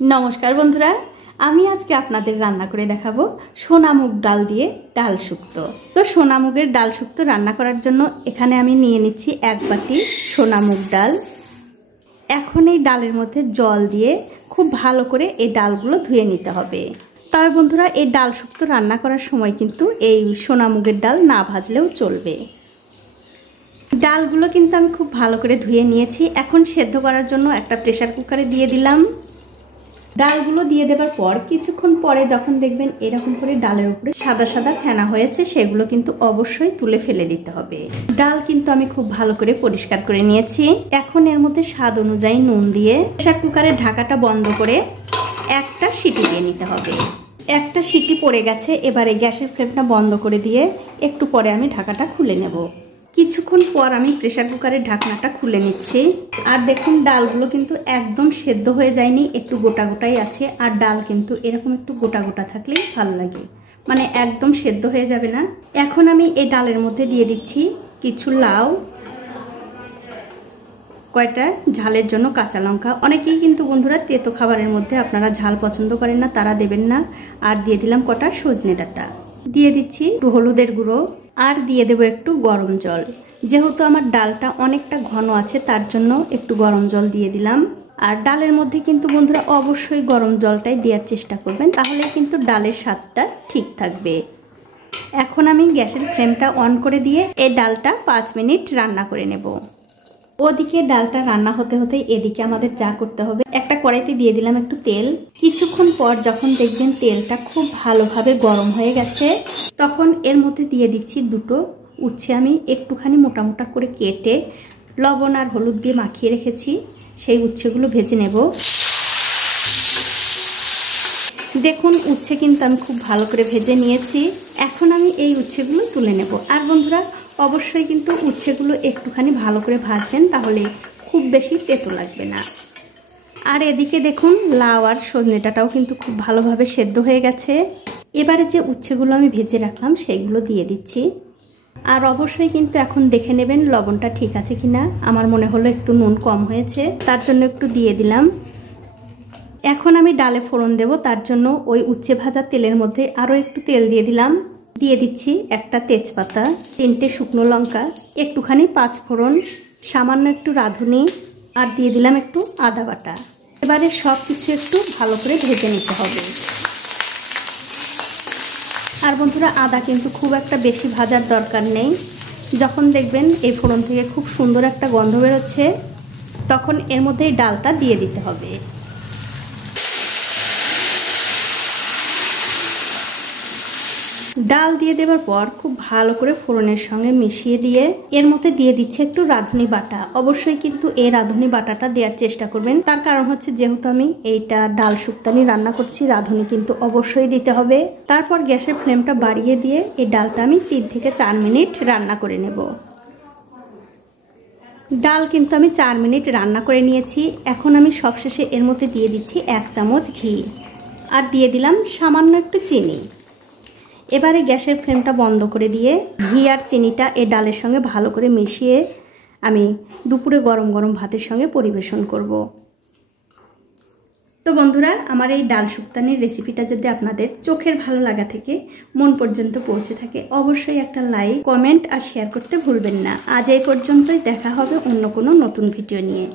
नमस्कार बंधुरा আমি আজকে আপনাদের রান্না করে দেখাবো সোনা মুগ ডাল দিয়ে ডাল শুক্তো। তো সোনা মুগের ডাল শুক্তো রান্না করার জন্য এখানে আমি নিয়ে নিচ্ছি এক বাটি সোনা মুগ ডাল। এখন এই ডালের মধ্যে জল দিয়ে খুব ভালো করে এই ডালগুলো ধুয়ে নিতে হবে। তবে বন্ধুরা এই ডাল শুক্তো রান্না করার সময় কিন্তু এই সোনা মুগের ডাল না ভাজলেও চলবে। ডালগুলো কিন্তু আমি খুব ভালো করে ধুয়ে নিয়েছি। এখন সেদ্ধ করার জন্য একটা প্রেসার কুকারে দিয়ে দিলাম। ডালগুলো দিয়ে দেওয়ার পর কিছুক্ষণ পরে যখন দেখবেন এরকম করে ডালের উপরে সাদা সাদা ফেনা হয়েছে সেগুলো কিন্তু অবশ্যই তুলে ফেলে দিতে হবে। ডাল কিন্তু আমি খুব ভালো করে পরিষ্কার করে নিয়েছি। এখন এর মধ্যে স্বাদ অনুযায়ী নুন দিয়ে প্রেসার কুকারের ঢাকাটা বন্ধ করে একটা সিটি দিয়ে নিতে হবে। একটা সিটি পড়ে গেছে, এবারে গ্যাসের ফ্লেমটা বন্ধ করে দিয়ে একটু পরে আমি ঢাকাটা খুলে নেব। কিছুক্ষণ পর আমি প্রেসার কুকারের ঢাকনাটা খুলে নিচ্ছি। আর দেখুন ডালগুলো কিন্তু একদম সেদ্ধ হয়ে যায়নি, একটু গোটা গোটাই আছে। আর ডাল কিন্তু এরকম একটু গোটা গোটা থাকলেই ভালো লাগে, মানে একদম সেদ্ধ হয়ে যাবে না। এখন আমি এই ডালের মধ্যে দিয়ে দিচ্ছি কিছু লাউ, কয়টা ঝালের জন্য কাঁচা লঙ্কা। অনেকেই কিন্তু বন্ধুরা তেতো খাবারের মধ্যে আপনারা ঝাল পছন্দ করেন না, তারা দেবেন না। আর দিয়ে দিলাম কটা সজনে ডাঁটা, দিয়ে দিচ্ছি একটু হলুদের গুঁড়ো, আর দিয়ে দেবো একটু গরম জল। যেহেতু আমার ডালটা অনেকটা ঘন আছে তার জন্য একটু গরম জল দিয়ে দিলাম। আর ডালের মধ্যে কিন্তু বন্ধুরা অবশ্যই গরম জলটাই দেওয়ার চেষ্টা করবেন, তাহলে কিন্তু ডালের স্বাদটা ঠিক থাকবে। এখন আমি গ্যাসের ফ্লেমটা অন করে দিয়ে এই ডালটা 5 মিনিট রান্না করে নেব। ওদিকে ডালটা রান্না হতে হতে এদিকে আমাদের যা করতে হবে, একটা কড়াইতে দিয়ে দিলাম একটু তেল। কিছুক্ষণ পর যখন দেখবেন তেলটা খুব ভালোভাবে গরম হয়ে গেছে তখন এর মধ্যে দিয়ে দিচ্ছি দুটো উচ্ছে আমি একটুখানি মোটা মোটা করে কেটে লবণ আর হলুদ দিয়ে মাখিয়ে রেখেছি। সেই উচ্ছেগুলো ভেজে নেব। দেখুন উচ্ছে কিন্তু আমি খুব ভালো করে ভেজে নিয়েছি। এখন আমি এই উচ্ছেগুলো তুলে নেব। আর বন্ধুরা অবশ্যই কিন্তু উচ্ছেগুলো একটুখানি ভালো করে ভাজবেন, তাহলে খুব বেশি তেতো লাগবে না। আর এদিকে দেখুন লাউ আর সজনে ডাঁটাও কিন্তু খুব ভালোভাবে সেদ্ধ হয়ে গেছে। এবারে যে উচ্ছেগুলো আমি ভেজে রাখলাম সেগুলো দিয়ে দিচ্ছি। আর অবশ্যই কিন্তু এখন দেখে নেবেন লবণটা ঠিক আছে কিনা। আমার মনে হলো একটু নুন কম হয়েছে, তার জন্য একটু দিয়ে দিলাম। এখন আমি ডালে ফোড়ন দেব, তার জন্য ওই উচ্ছে ভাজা তেলের মধ্যে আরও একটু তেল দিয়ে দিলাম। দিয়ে দিচ্ছি একটা তেজপাতা, 3টে শুকনো লঙ্কা, একটুখানি 5 ফোড়ন, সামান্য একটু রাঁধুনি, আর দিয়ে দিলাম একটু আদা বাটা। এবারে সব কিছু একটু ভালো করে ভেজে নিতে হবে। আর বন্ধুরা আদা কিন্তু খুব একটা বেশি ভাজার দরকার নেই। যখন দেখবেন এই ফোড়ন থেকে খুব সুন্দর একটা গন্ধ বেরোচ্ছে তখন এর মধ্যে এই ডালটা দিয়ে দিতে হবে। ডাল দিয়ে দেওয়ার পর খুব ভালো করে ফোড়নের সঙ্গে মিশিয়ে দিয়ে এর মধ্যে দিয়ে দিচ্ছে একটু রাঁধুনি বাটা। অবশ্যই কিন্তু এই রাঁধুনি বাটাটা দেওয়ার চেষ্টা করবেন, তার কারণ হচ্ছে যেহেতু আমি এইটা ডাল শুক্তানি রান্না করছি, রাঁধুনি কিন্তু অবশ্যই দিতে হবে। তারপর গ্যাসের ফ্লেমটা বাড়িয়ে দিয়ে এই ডালটা আমি 3 থেকে 4 মিনিট রান্না করে নেব। ডাল কিন্তু আমি 4 মিনিট রান্না করে নিয়েছি। এখন আমি সবশেষে এর মধ্যে দিয়ে দিচ্ছি 1 চামচ ঘি, আর দিয়ে দিলাম সামান্য একটু চিনি। এবারে গ্যাসের ফ্লেমটা বন্ধ করে দিয়ে ঘি আর চিনিটা এই ডালের সঙ্গে ভালো করে মিশিয়ে আমি দুপুরে গরম গরম ভাতের সঙ্গে পরিবেশন করব। তো বন্ধুরা আমার এই ডাল শুক্তানির রেসিপিটা যদি আপনাদের চোখের ভালো লাগা থেকে মন পর্যন্ত পৌঁছে থাকে, অবশ্যই একটা লাইক, কমেন্ট আর শেয়ার করতে ভুলবেন না। আজ এই পর্যন্তই, দেখা হবে অন্য কোনো নতুন ভিডিও নিয়ে।